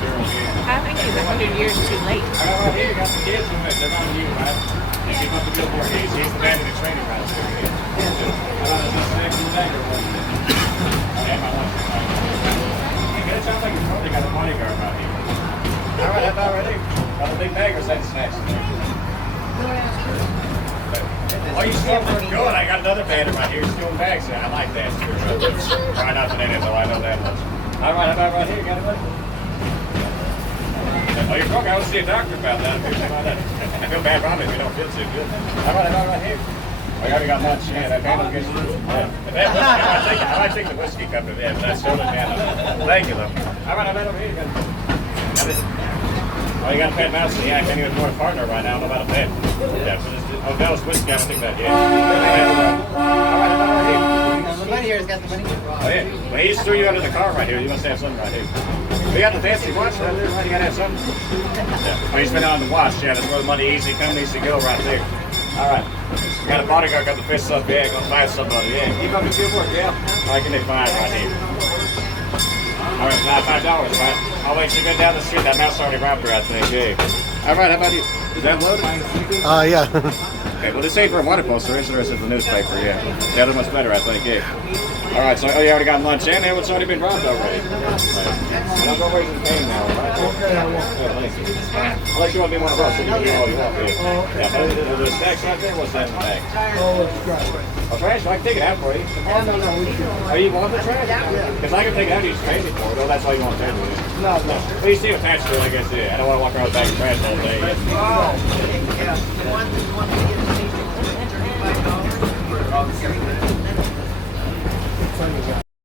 I think he's 100 years too late. Right here, you got the kids with it. They're on you, right? You keep up the good work. He's the bandit in training right there. That's the next dagger one. Yeah, my one. It sounds like you've probably got a bodyguard right here. All right, how about right here? Got the big baggers and snacks in there. Oh, you still good. I got another bandit right here. Still in bags. I like that. Try not to name it, though. I know that much. All right, how about right here? You got another? Oh, you're drunk. I want to see a doctor about that. I feel bad for me if you don't feel too good. How about right here? I already got lunch. Yeah, that bandit gets I might take the whiskey cup of that, but that's still the bandit. Thank you, though. How about over here? Oh, you got a pet mouse? Yeah, I can't even afford a partner right now. I don't know about a pet. Yeah, so this, oh, that was whiskey. I don't think that, yeah. All right, right here. The money here has got the money. Oh, yeah. Well, he just threw you under the car right here. You must have something right here. We got the fancy watch right there. Right? You got to have something? Yeah. Well, he's been on the watch. Yeah, that's where the money easy come, easy go right there. All right. We got a bodyguard, got the fist up. Yeah, gonna find somebody. Yeah. Keep up the good work, yeah. All right, give me $5 right here. All right, $5, right? I'll let you go down the street. That mouse already robbed her, I think. Yeah. All right, how about you? Is that loaded? Yeah. Okay, well, this ain't for a water poster. It's the newspaper, yeah. Yeah, they're much better, I think, yeah. All right, so you already got lunch in there. It's already been robbed already. Right. I'll go raise the pain now, all right? Okay, I won't. Unless you want to be one of us. So you can do all you want, yeah. Yeah, but there's snacks right there. What's that in the bag? Oh, it's trash. Oh, trash? I can take it out for you. No. Oh, you want the trash? Because I can take it out and you just pay me for it. Oh, that's all you want to take it. No. Well, you still attached to it, I guess, yeah. I don't want to walk around with a bag of trash all day. Yeah. Oh, yeah.